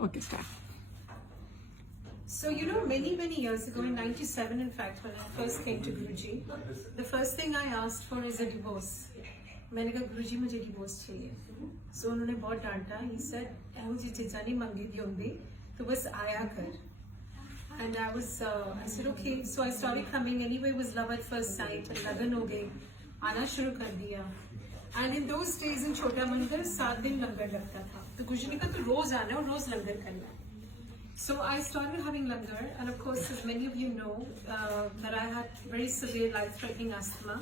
Okay, start. So, many years ago, in 97, in fact, when I first came to Guruji, the first thing I asked for is a divorce. मैंने कहा गुरुजी मुझे divorce चाहिए. So उन्होंने बहुत डांटा. He said ऐहो जी चीज़ां नहीं मंगी दी होंदी तो बस आया कर. And I said okay. So I started coming. Anyway, it was love at first sight. लगन हो गई. आना शुरू कर दिया. And in those days in छोटा मंदिर 7 दिन लंगर लगता था. तो गुरुजी ने कहा तो रोज आना और रोज लंगर करना. So I started having langar, and of course, as many of you know, that I had very severe life-threatening asthma.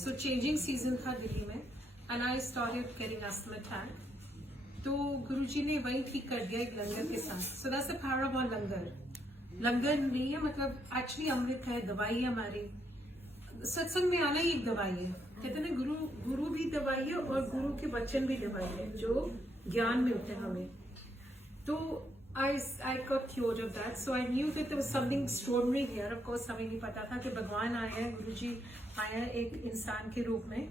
So changing season था दिल्ली में, and I started getting asthma attack. तो गुरुजी ने वही ठीक कर दिया एक लंगर के साथ. So that's the power of our langar. लंगर नहीं है मतलब actually अमृत है, दवाई है हमारी. सत्संग में आना ही एक दवाई है. कहते हैं गुरु भी दवाई है और गुरु के वचन भी दवाई है जो ज्ञान मिलते हैं हमें. तो I got cured of that, so I knew that there was something extraordinary here. Of course, हमें नहीं पता था कि भगवान आए हैं, गुरुजी आए हैं एक इंसान के रूप में,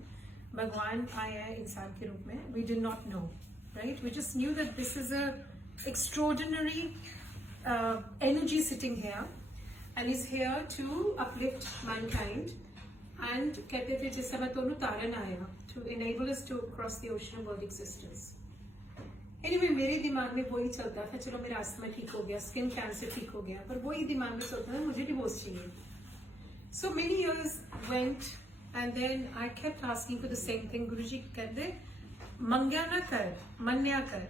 भगवान आए हैं इंसान के रूप में. We did not know, right? We just knew that this is a extraordinary energy sitting here, and is here to uplift mankind. And कहते थे जिस समय तो तारण आया to enable us to cross the ocean of world existence. Anyway, मेरे दिमाग में वही चलता था, चलो मेरा अस्थमा ठीक हो गया, स्किन कैंसर ठीक हो गया, पर वही दिमाग में चलता था मुझे डिवोर्स चाहिए. So many years went and then I kept asking for the same thing. गुरुजी कहते मंग्या ना कर, मन्या कर,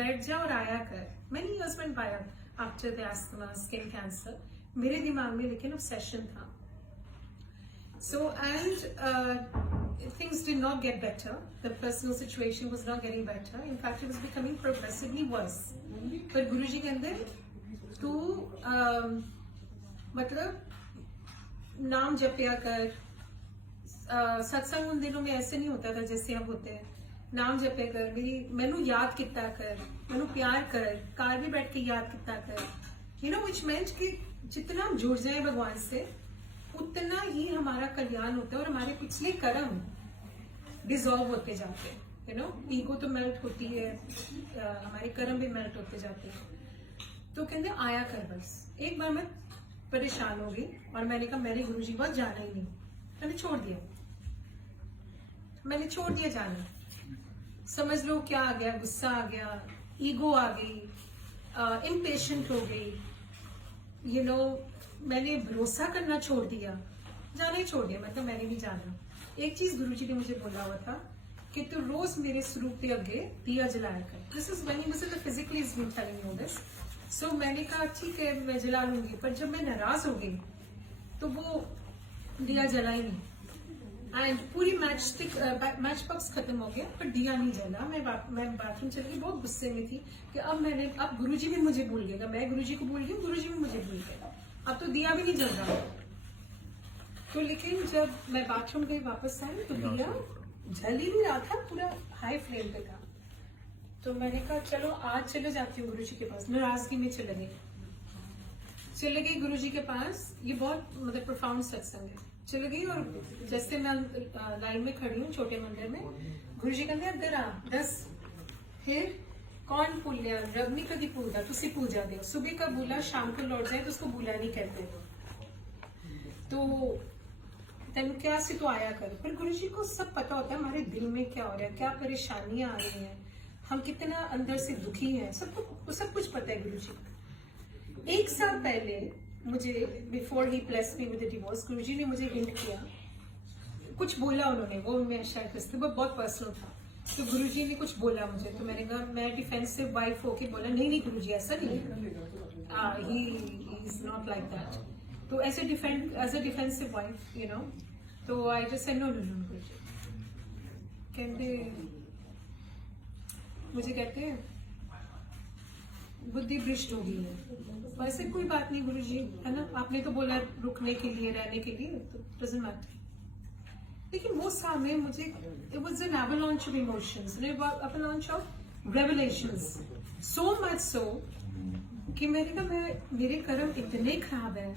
बैठ जा और आया कर. Many years went by after the asthma, skin cancer. मेरे दिमाग में लेकिन obsession था. So things did not get better. The personal situation was not getting better. In fact, it was becoming progressively worse. But Guruji कहते तू मतलब नाम जपया कर. सत्संग उन दिनों में ऐसे नहीं होता था जैसे अब होते हैं. नाम जपया कर, मैनू याद किता कर, मैनू प्यार कर, कार भी बैठ के याद किता कर. Which meant कि जितना हम जुड़ जाए भगवान से उतना ही हमारा कल्याण होता है और हमारे पिछले कर्म डिजॉल्व होते जाते हैं. ईगो तो मेल्ट होती है, हमारे कर्म भी मेल्ट होते जाते हैं. तो कहते आया कर बस. एक बार मैं परेशान हो गई और मैंने कहा मेरे गुरुजी के पास जाना ही नहीं. मैंने छोड़ दिया जाना. समझ लो क्या आ गया, गुस्सा आ गया, ईगो आ गई, इम्पेशेंट हो गई. मैंने भरोसा करना छोड़ दिया, जाना ही छोड़ दिया. मतलब मैंने नहीं जाना. एक चीज गुरुजी ने मुझे बोला हुआ था कि तू रोज मेरे स्वरूप के आगे दिया जलाया कर. This is when he was physically is been telling you this. So मैंने कहा ठीक है मैं जला लूंगी. पर जब मैं नाराज हो गई तो वो दिया जला ही नहीं. एंड पूरी मैच बॉक्स खत्म हो गया पर दिया नहीं जला. मैं बाथरूम चली गई, बहुत गुस्से में थी कि अब गुरुजी भी मुझे भूल गएगा. मैं गुरुजी को भूल गई, गुरुजी भी मुझे भूल गए. अब तो दिया भी नहीं जल रहा. तो लेकिन जब मैं बाथरूम गई वापस आई तो दिया जल ही नहीं रहा था, पूरा हाई फ्लेम पे था. तो मैंने कहा चलो आज चले जाती हूँ गुरुजी के पास. नाराजगी में चले गई गुरुजी के पास. ये बहुत मतलब प्रोफाउंड सत्संग है. चले गई और जैसे मैं लाइन में खड़ी हूँ छोटे मंदिर में, गुरुजी कहते अंदर आ दस. फिर कौन भूलिया, रब नहीं कभी भूलता, तुसी पूजा दे. सुबह का भूला शाम को लौट जाए तो उसको भूला नहीं कहते. तो तेन क्या से तो आया कर. पर गुरुजी को सब पता होता है हमारे दिल में क्या हो रहा है, क्या परेशानियां आ रही हैं, हम कितना अंदर से दुखी हैं, सब कुछ पता है गुरुजी को. 1 साल पहले मुझे before he blessed me with the divorce, Guruji ने मुझे हिंट किया, कुछ बोला उन्होंने, वो मैं शायद वो बहुत पर्सनल था. तो गुरुजी ने कुछ बोला मुझे तो मैंने कहा, मैं डिफेंसिव वाइफ होके बोला नहीं गुरुजी ऐसा नहीं, he is not like that. तो ऐसे एज अ डिफेंसिव वाइफ तो आई जस्ट सेड नो गुरुजी. कहते मुझे कहते बुद्धि भ्रष्ट हो गई है. वैसे कोई बात नहीं गुरुजी, है ना, आपने तो बोला रुकने के लिए, रहने के लिए, तो डजंट मैटर. लेकिन वो सामने मुझे it was an avalanche of emotions, an avalanche of revelations, so much so कि मेरे कर्म इतने खराब हैं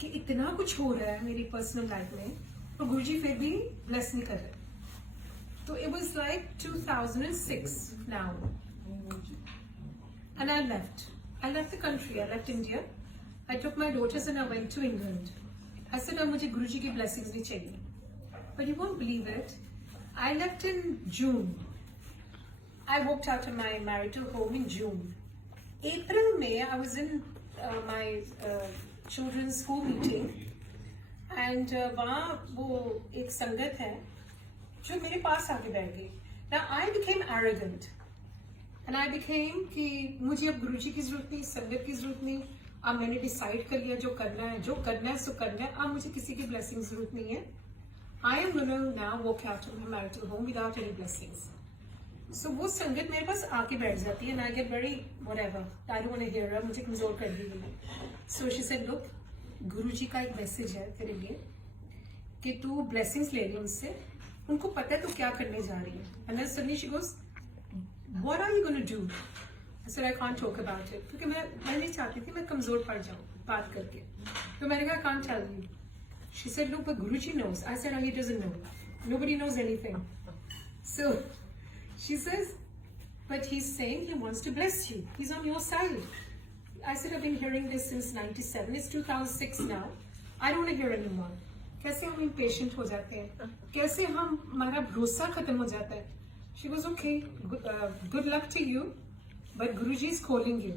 कि इतना कुछ हो रहा है मेरी पर्सनल लाइफ में और गुरुजी फिर भी ब्लेस नहीं कर रहे. तो it was like 2006 now. and I left the country, I left India. I took my daughters and I went to England. I said, अब मुझे गुरुजी की blessings नहीं चाहिए. But you won't believe it. I left in June. I walked out of my marital home in June. April, May, I was in my children's school meeting. And वहाँ वो एक संगत है जो मेरे पास आके बैठ गई. Now I became arrogant. And I became कि मुझे अब गुरुजी की जरूरत नहीं, संगत की जरूरत नहीं. अब मैंने डिसाइड कर लिया जो करना है सो करना है. अब मुझे किसी की ब्लेसिंग जरूरत नहीं है. I am going to now walk out of my marital home without any blessings. So वो संगत मेरे पास आके बैठ जाती है and I get very whatever. I don't want to hear her. मुझे कमजोर कर दी गई. So she said, look, गुरुजी का एक मैसेज है तेरे लिए कि तू blessings ले ली उनसे. उनको पता है तू क्या करने जा रही है. And then suddenly she goes, what are you going to do? I said, I can't talk about it. क्योंकि मैं नहीं चाहती थी मैं कमजोर पड़ जाऊँ बात करके. तो मैंने कहा, I can't tell you. She said, look, but Guruji knows. I said, oh, he doesn't know. Nobody knows anything. So she says, but he's saying he wants to bless you. He's on your side. I said, I've been hearing this since 97. It's 2006 now. I don't want to hear anymore. कैसे हम impatient हो जाते हैं? कैसे हमारा भरोसा खत्म हो जाता है? She goes, okay, good luck to you, but Guruji is calling you.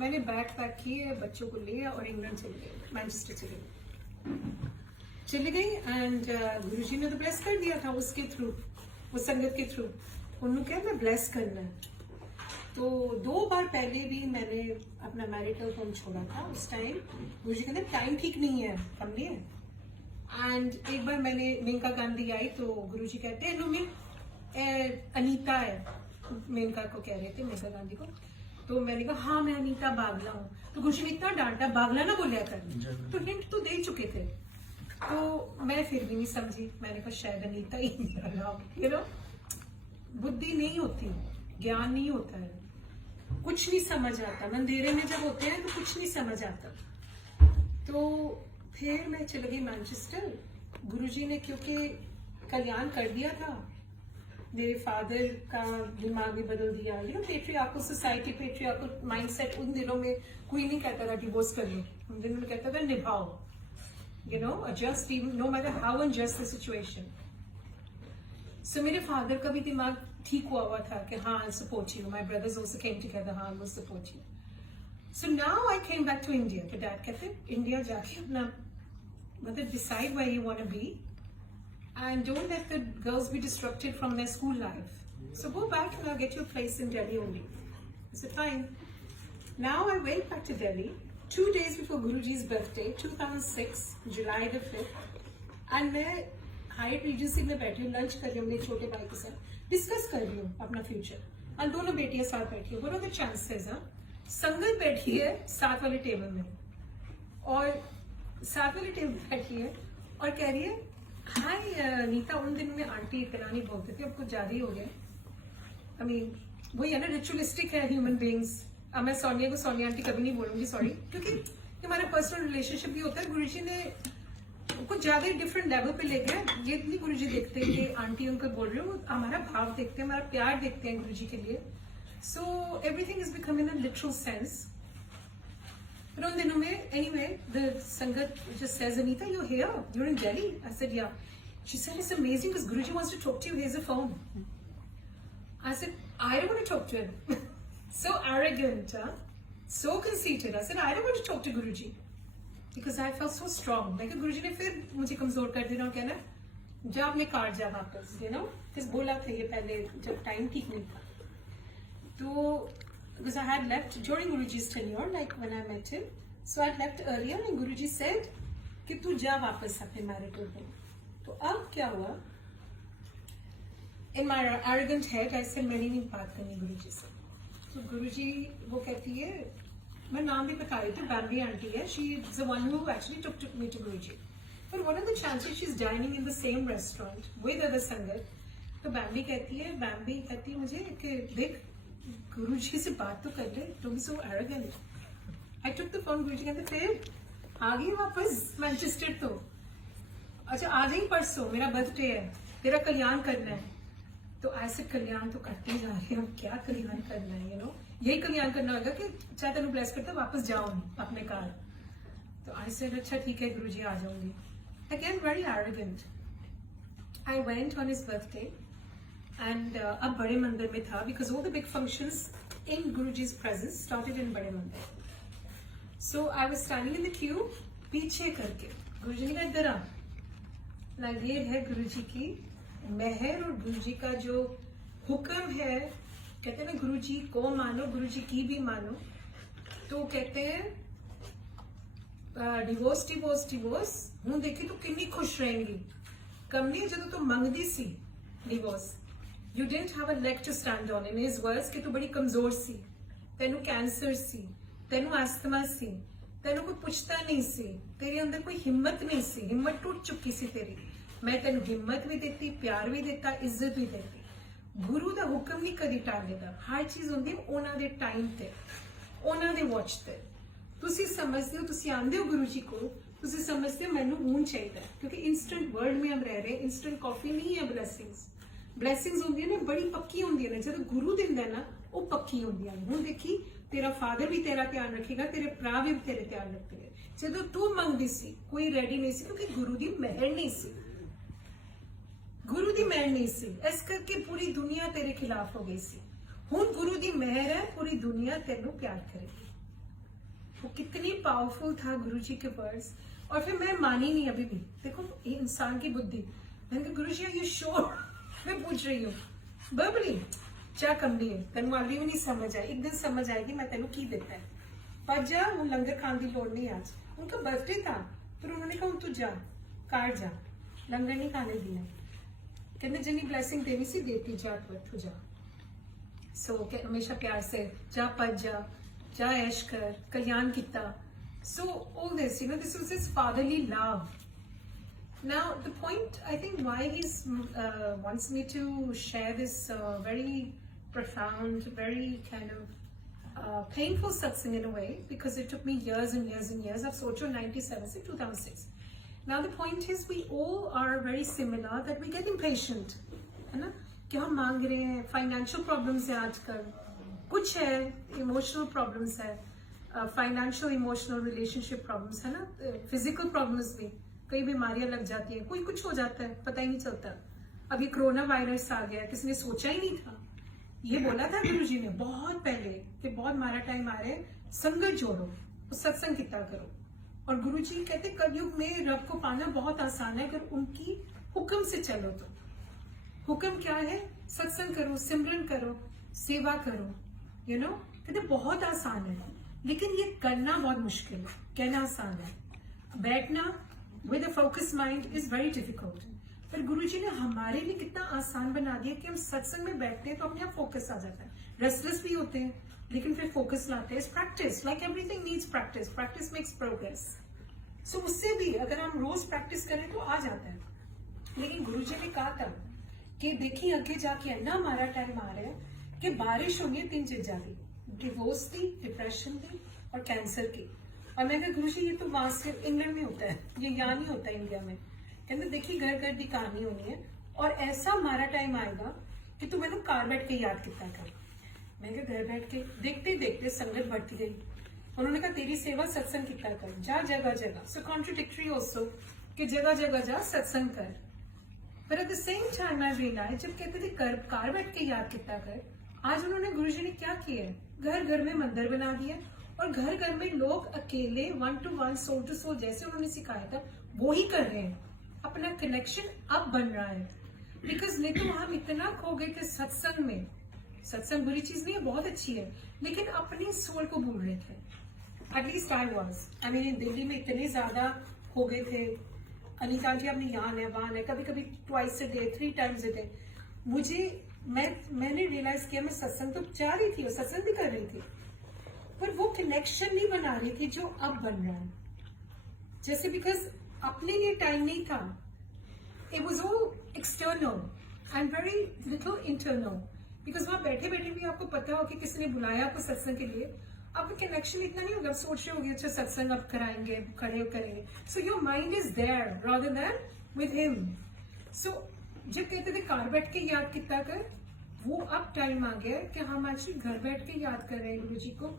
मैंने बैग पैक किए, बच्चों को लिया और इंग्लैंड चले गए, मैनचेस्टर चली गई एंड गुरुजी ने तो ब्लेस कर दिया था उसके थ्रू, वो संगत के थ्रू. उन्होंने कहा मैं ब्लेस करना है. तो 2 बार पहले भी मैंने अपना मैरिटल होम छोड़ा था. उस टाइम गुरुजी कहते टाइम ठीक नहीं है, कम नहीं है. एंड एक बार मैंने मेनका गांधी आई तो गुरुजी कहते हैं नो में अनीता है, मेनका को कह रहे थे, मेनका गांधी को. तो मैंने कहा हाँ मैं अनीता बागला हूँ. तो गुरुजी ने इतना डांटा, बागला ना बोलिया कर. तो हिंट तो दे चुके थे. तो मैं फिर भी नहीं समझी. मैंने कहा शायद अनीता ही मेरा नाम. यू नो, बुद्धि नहीं होती, ज्ञान नहीं होता है, कुछ नहीं समझ आता. अंधेरे में जब होते हैं तो कुछ नहीं समझ आता. तो फिर मैं चली गई मैनचेस्टर. गुरुजी ने क्योंकि कल्याण कर दिया था, मेरे फादर का दिमाग भी बदल दिया. You know, patriarchal society, patriarchal mindset. उन दिनों में कोई नहीं कहता था डिवोर्स कर लो, उन दिनों में कहता था निभाओ. You know, adjust even no matter how unjust the situation. So मेरे father का भी दिमाग ठीक हुआ था कि हाँ I'll support you. My brothers also came together, हाँ we'll support you. So now I came back to India. तो dad कहते India जाके अपना मतलब decide where you want to be and don't let the girls be disrupted from their school life. So go back and I'll get you a place in Delhi only. I said fine. Now I went back to Delhi 2 days before Guruji's birthday, 2006, July the 5th. And मैं height Regency में बैठी हूँ, lunch कर रही हूँ अपने छोटे भाई के साथ, डिस्कस कर रही हूँ अपना फ्यूचर. और दोनों बेटियां साथ बैठी है. What are the chances? संगत बैठी है साथ वाले टेबल में और साथ वाले टेबल बैठी है और कह रही है हाय नीता, उन दिन में आंटी इतना नहीं बोलते थे, अब कुछ ज्यादा ही हो गया. I mean, वही है ना, रिचुअलिस्टिक है ह्यूमन बींग्स. अब मैं सोनिया को सोनिया आंटी कभी नहीं बोलूंगी, सॉरी, क्योंकि हमारा पर्सनल रिलेशनशिप भी होता है. गुरुजी ने कुछ ज्यादा ही डिफरेंट लेवल पे ले गया. ये नहीं गुरुजी देखते कि आंटी उनको बोल रहे हो, हमारा भाव देखते हैं, हमारा प्यार देखते हैं गुरुजी के लिए. So everything is become in a literal sense. फिर उन दिनों में anyway the sangat just says Anita you here, you in Delhi. I said yeah. She said it's amazing because Guruji wants to talk to you, here is a phone. I said I don't want to talk to him. So arrogant, huh? So conceited. I said, I don't want to talk to Guruji because I felt so strong. Like Guruji ने फिर मुझे कमजोर कर देना और कहना जा अपने कार जा वापस, you know? किस बोला था ये पहले जब टाइम ठीक नहीं था. तो because I had left during Guruji's tenure, like when I met him, so I had left earlier and Guruji said कि तू जा वापस अपने marital home. तो अब क्या हुआ? In my arrogant head, I said मैंने नहीं बात करनी गुरुजी से. तो गुरुजी वो कहती है, मैं नाम भी बता रही थी, बैम्बी आंटी है. She is the one who actually took me to Guruji. But what are the chances she is dining in the same restaurant with other sangat. तो बैम्बी कहती है मुझे कि देख गुरुजी से बात तो कर ले, don't be so arrogant. I took the phone. Guruji कहते फिर आ गई वापस मैनचेस्टर. तो अच्छा आ जाइए परसों, मेरा बर्थडे है, तेरा कल्याण करना है. तो ऐसे कल्याण तो करते जा रहे हैं, क्या कल्याण करना है, यू नो. यही कल्याण करना होगा कि चाहे तेन ब्लेस करता वापस जाओ अपने घर। तो आई सेड अच्छा ठीक है गुरुजी आ जाऊंगी। Again very arrogant. I went on his birthday and अब बड़े मंदिर में था because all the big functions in Guruji's presence started in बड़े मंदिर। So I was standing in the queue पीछे करके। गुरुजी ने कहा इधर आ ना, ये है गुरुजी की मेहर और गुरुजी का जो हुक्म है। कहते हैं ना गुरुजी को मानो गुरुजी की भी मानो। तो कहते हैं डिवोर्स डिवोर्स डिवोर्स हूं देखी तो किन्नी खुश रहेंगी। कमली जो तो मंगदी सी divorce, you didn't have a leg to stand on. In his words कि तू बड़ी कमजोर सी, तेनू कैंसर सी, तेनू अस्थमा सी, तेनू कोई पुछता नहीं सी, तेरे अंदर कोई हिम्मत नहीं सी, हिम्मत टूट चुकी सी तेरी। मैं तेनू हिम्मत भी देती, प्यार भी देता, इज्जत भी देती। गुरु ਦਾ ਹੁਕਮ ਨਹੀਂ ਕਦੀ ਟਾਲੇਦਾ। ਹਰ ਚੀਜ਼ ਹੁੰਦੀ ਉਹਨਾਂ ਦੇ ਟਾਈਮ ਤੇ, ਉਹਨਾਂ ਦੇ ਵਾਚ ਤੇ। ਤੁਸੀਂ ਸਮਝਦੇ ਹੋ, ਤੁਸੀਂ ਆਂਦੇ ਹੋ ਗੁਰੂ ਜੀ ਕੋਲ, ਤੁਸੀਂ ਸਮਝਦੇ ਹੋ ਮੈਨੂੰ ਹੁਣ ਚਾਹੀਦਾ ਕਿਉਂਕਿ ਇਨਸਟੈਂਟ ਵਰਲਡ में हम रह रहे हैं। ਇਨਸਟੈਂਟ ਕਾਫੀ ਨਹੀਂ ਹੈ। ਬਲੇਸਿੰਗਸ ਹੁੰਦੀਆਂ ਨੇ ਬੜੀ ਪੱਕੀ ਹੁੰਦੀਆਂ ਨੇ। ਜਦੋਂ ਗੁਰੂ ਦਿੰਦਾ ਨਾ ਉਹ ਪੱਕੀ ਹੁੰਦੀਆਂ ਨੇ। ਹੁਣ ਦੇਖੀ ਤੇਰਾ ਫਾਦਰ ਵੀ ਤੇਰਾ ਧਿਆਨ ਰੱਖੇਗਾ, ਤੇਰੇ ਭਰਾ ਵੀ ਤੇਰੇ ਧਿਆਨ ਰੱਖਣਗੇ। ਜਦੋਂ ਤੂੰ ਮੰਗਦੀ ਸੀ ਕੋਈ ਰੈਡੀ ਨਹੀਂ ਸੀ ਕਿਉਂਕਿ ਗੁਰੂ ਦੀ ਮਿਹਰ ਨਹੀਂ ਸੀ। गुरु दी मेहर नहीं सी, इस करके पूरी दुनिया तेरे खिलाफ हो गई सी। हुन गुरु दी मेहर है, पूरी दुनिया तेनू प्यार करेगी। वो कितनी पावरफुल था गुरु जी के वर्ड्स। और फिर मैं मानी नहीं अभी भी। देखो ये इंसान की बुद्धि। मैंने कहा गुरु जी आर यू श्योर? मैं पूछ रही हूँ बबली क्या कमली है, तेनू अभी भी नहीं समझ आई। एक दिन समझ आएगी मैं तेनू की देता है। पर जा हूँ लंगर खाने की लोड़ नहीं। आज उनका बर्थडे था पर उन्होंने कहा तू जा कार जा, लंगर नहीं खाने दिया। कहते जिन्नी ब्लेसिंग देनी सी देती जा, तू जा। सो हमेशा प्यार से जा, पज जा ऐश कर, कल्याण किता। So all this, you know, this was his fatherly love. Now the point I think why he wants me to share this very profound, very kind of painful satsang in a way, because it took me years and years and years. I've socho 97 से 2006. Now the point is we all are very similar that we get impatient, है ना? क्या मांग रहे हैं? Financial problems है आजकल, कुछ है इमोशनल प्रॉब्लम्स है, फाइनेंशियल इमोशनल रिलेशनशिप प्रॉब्लम्स है ना, फिजिकल प्रॉब्लम्स भी, कई बीमारियां लग जाती है, कोई कुछ हो जाता है पता ही नहीं चलता। अभी कोरोना वायरस आ गया, किसी ने सोचा ही नहीं था। ये बोला था गुरुजी ने बहुत पहले कि बहुत मारा टाइम आ रहा है, संगत जोड़ो, सत्संग कितना करो। और गुरुजी कहते कलयुग में रब को पाना बहुत आसान है अगर उनकी हुक्म से चलो। तो हुक्म क्या है? सत्संग करो, सिमरन करो, सेवा करो, यू नो। कहते बहुत आसान है लेकिन ये करना बहुत मुश्किल है। कहना आसान है, बैठना with a focus mind is very difficult. पर गुरुजी ने हमारे लिए कितना आसान बना दिया कि हम सत्संग में बैठते हैं तो अपने आप फोकस आ जाता है। रेस्टलेस भी होते हैं लेकिन फिर फोकस लाते हैं। Practice, like everything needs practice, practice makes progress. So उससे भी अगर हम रोज प्रैक्टिस करें तो आ जाता है। लेकिन गुरुजी ने कहा था कि देखिए आगे जाके इतना हमारा टाइम आ रहा है कि बारिश होनी है 3 चीजा की, डिवोर्स की, डिप्रेशन की और कैंसर की। और मैं कहा गुरुजी ये तो वहां से इंग्लैंड में होता है, ये यहाँ नहीं होता इंडिया में। कहते देखिए घर घर की कहानी होनी है और ऐसा हमारा टाइम आएगा कि तू मैंने कार बैठ के याद किया कर। मैं कहा घर बैठ के देखते देखते संगत बढ़ती गई। उन्होंने कहा तेरी सेवा सत्संग किया कर, जा जगह जगह। सो कॉन्ट्रोडिक्टरी ऑल्सो कि जगह जगह जा सत्संग कर। पर at the same time I realize जब कहते थे कार बैठ के याद किया कर, आज उन्होंने गुरुजी ने क्या किया है, घर घर में मंदिर बना दिया और घर घर में लोग अकेले 1 to 1 सोल टू सोल जैसे उन्होंने सिखाया था वो ही कर रहे हैं। अपना कनेक्शन अब बन रहा है। बिकॉज नहीं तो हम इतना खो गए थे सत्संग में। सत्संग बुरी चीज नहीं है, बहुत अच्छी है, लेकिन अपनी सोल को भूल रहे थे। At least I was, I mean Delhi में इतने ज्यादा हो गए थे। अनिता जी अपनी यहाँ है वहां है, कभी कभी twice a day, 3 times a day। मैंने रियलाइज किया मैं सत्संग तो चाह रही थी और सत्संग भी कर रही थी, पर वो कनेक्शन नहीं बना रही थी जो अब बन रहा है। जैसे बिकॉज अपने लिए टाइम नहीं था, it was all external and very little internal. Because वहां बैठे बैठे भी आपको पता हो कि किसी ने बुलाया आपको सत्संग के लिए, आपका कनेक्शन इतना नहीं होगा। सोच रहे होगे अच्छा सत्संग अब कराएंगे, खड़े करेंगे। So your mind is there rather than with him. So जब कहते थे कार बैठ के याद किया कर, वो अब टाइम आ गया है कि हम एक्चुअली घर बैठ के याद कर रहे हैं गुरुजी को,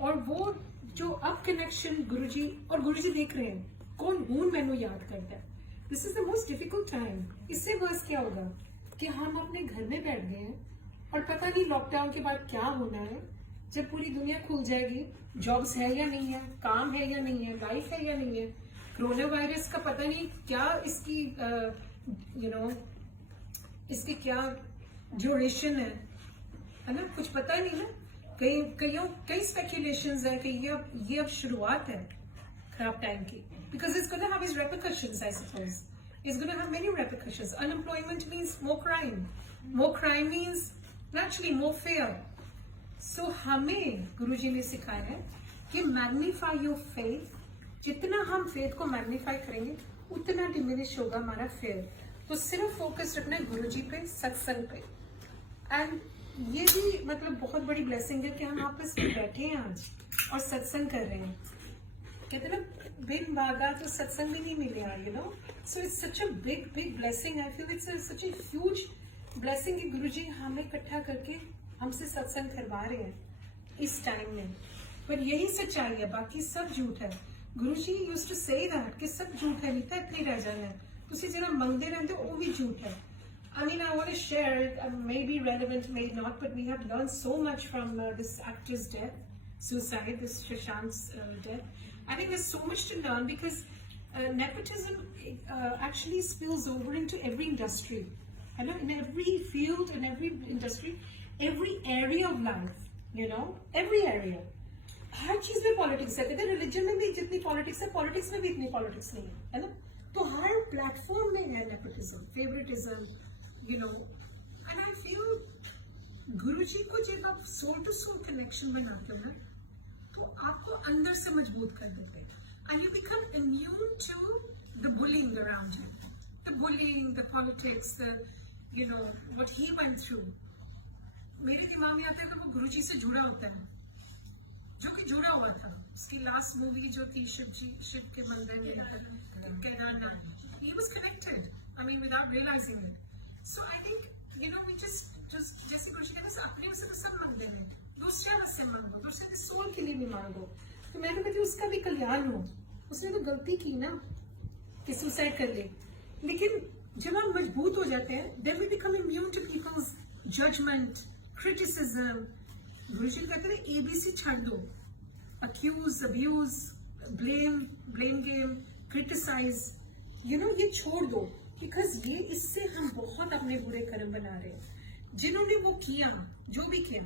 और वो जो अब कनेक्शन गुरुजी और गुरुजी देख रहे हैं कौन हूं मैनू याद करता है। This is the most difficult time. इससे बस क्या होगा कि हम अपने घर में बैठ गए हैं और पता नहीं लॉकडाउन के बाद क्या होना है, जब पूरी दुनिया खुल जाएगी, जॉब्स है या नहीं है, काम है या नहीं है, लाइफ है या नहीं है, कोरोना वायरस का पता नहीं क्या इसकी इसकी क्या ड्यूरेशन है ना, कुछ पता नहीं ना। कई स्पेकुलेशंस है कि ये अब शुरुआत है खराब टाइम की, because it's going to have its repercussions, I suppose. It's going to have many repercussions. Unemployment means more crime. More crime means naturally more fear. So हमें गुरुजी ने सिखाया है कि magnify your faith. जितना हम faith को magnify करेंगे उतना diminish होगा हमारा fear. तो सिर्फ फोकस रखना है गुरुजी पे, सत्संग पे। एंड ये भी मतलब बहुत बड़ी ब्लेसिंग है कि हम आपस में बैठे हैं आज और सत्संग कर रहे हैं। कहते हैं ना बिन मांगा तो सत्संग भी नहीं मिलेगा, you know. So it's such a big blessing. I feel it's such a huge blessing कि गुरुजी हमें इकट्ठा करके हमसे सत्संग करवा रहे हैं इस टाइम में। पर यही सच्चाई है, बाकी सब झूठ है। गुरुजी यूज्ड टू से दैट कि सब झूठ है, नीता इतनी रह जाना है, तुसी जिहड़ा मंगदे रहंदे हो वो भी झूठ है। I mean, I want to share, may be relevant, may not, but we have learned so much from this actor's death, suicide, this Shashank's death. I think there's so much to learn because nepotism actually spills over into every industry. You know, in every field, in every industry, every area of life, you know, every area. हर चीज में politics है। कहते हैं religion में भी जितनी politics है, politics में भी इतनी पॉलिटिक्स नहीं है ना। तो हर प्लेटफॉर्म में है nepotism, favouritism, you know, and I feel गुरुजी को जब आप सोल टू सोल कनेक्शन बनाते हो ना, तो आपको अंदर से मजबूत कर देते हैं, and you become immune to the bullying around you, the bullying, the politics, the you know what he went through. मेरे दिमाग में आता है कि वो गुरुजी से जुड़ा होता है, जो कि जुड़ा हुआ था। उसकी लास्ट मूवी जो थी शिव के मंदिर में कहना, he was connected, I mean without realizing it. So I think, you know, we just जैसे गुरुजी कहते हैं अपने उसे तो सब मांगते हैं, दूसरे से मांगो, दूसरे के सोल के लिए भी मांगो। तो मैंने कहती उसका भी कल्याण हो। उसने तो गलती की ना कि सुसाइड कर ले, लेकिन जब हम मजबूत हो जाते हैं then we become immune to people's judgment, criticism. गुरुजी कहते हैं ABC छाड़ दो, accuse, abuse, blame game, criticize, you know, ये छोड़ दो, बिकॉज ये इससे हम बहुत अपने बुरे कर्म बना रहे हैं। जिन्होंने वो किया, जो भी किया,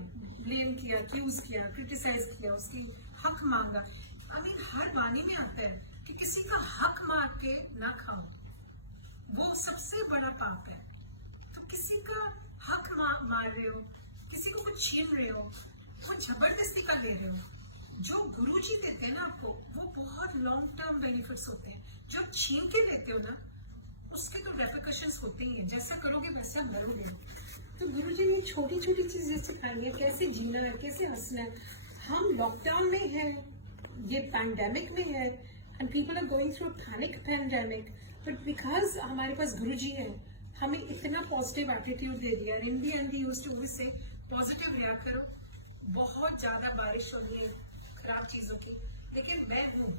ब्लेम किया, एक्यूज किया, क्रिटिसाइज किया, उसकी हक मांगा। आई मीन हर वाणी में आता है कि किसी का हक मार के ना खाओ, वो सबसे बड़ा पाप है। तो किसी का हक मार रहे हो, किसी को कुछ छीन रहे हो, वो जबरदस्ती का ले रहे हो। जो गुरुजी देते हैं ना आपको, वो बहुत लॉन्ग टर्म बेनिफिट्स होते हैं। जो छीन के लेते हो ना, उसके तो रेपरकशंस होते ही हैं, जैसा करोगे वैसा मरोगे। तो गुरुजी ने छोटी छोटी चीजें सिखाई है, कैसे जीना है, कैसे हंसना है। हम लॉकडाउन में हैं, ये पैंडेमिक में है, and people are going through panic pandemic, but because हमारे पास गुरुजी है, हमें इतना पॉजिटिव एटीट्यूड दे दिया। इन दी एंड यूज्ड टू से पॉजिटिव रहा करो। बहुत ज्यादा बारिश हो रही है खराब चीजों की, लेकिन मैं हूँ,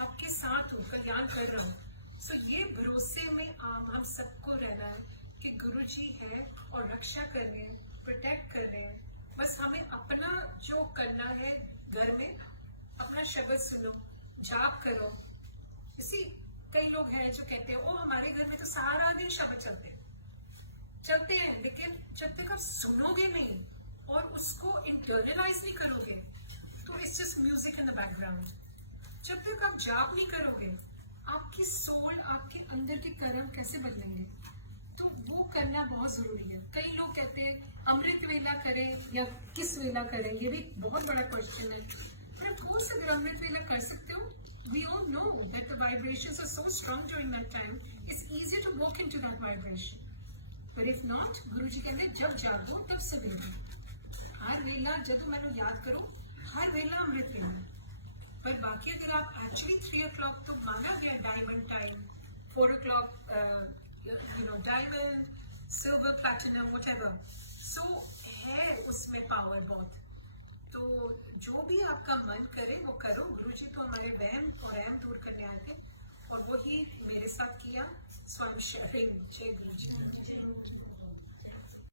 आपके साथ हूँ, कल्याण कर रहा हूँ। सो ये भरोसे में हम सबको रहना है कि गुरुजी है और रक्षा कर रहे हैं, प्रोटेक्ट कर रहे हैं। बस हमें अपना जो करना है घर में, अपना शब्द सुनो, जाप करो। इसी कई लोग हैं जो कहते हैं वो हमारे घर में तो सारा दिन शब्द चलते हैं, लेकिन जब तक आप सुनोगे नहीं और उसको इंटरनलाइज नहीं करोगे तो it's just music in the background. जब तक आप जाप नहीं करोगे, आपकी सोल, आपके अंदर के कर्म कैसे बदलेंगे? तो वो करना बहुत जरूरी है। कई लोग कहते हैं अमृत वेला करें या किस वेला करें, ये भी बहुत बड़ा क्वेश्चन है। पर ऑफ कोर्स अगर अमृत वेला कर सकते हो, we all know that the vibrations are so strong during that time, it's easier to walk into that vibration. But if not, गुरुजी कहते हैं जब जागो तब सवेरे, हर वेला जब मैंने याद करो, हर वेला अमृत वेला। पर बाकी अगर आप एक्चुअली 3 o'clock तो माना गया diamond time, 4 o'clock you know diamond, silver, platinum, whatever. So है उसमें पावर बहुत। तो जो भी आपका मन करे वो करो। गुरुजी तो हमारे वहम और रहम दूर करने आए थे और वही मेरे साथ किया। सो आई एम शेयरिंग।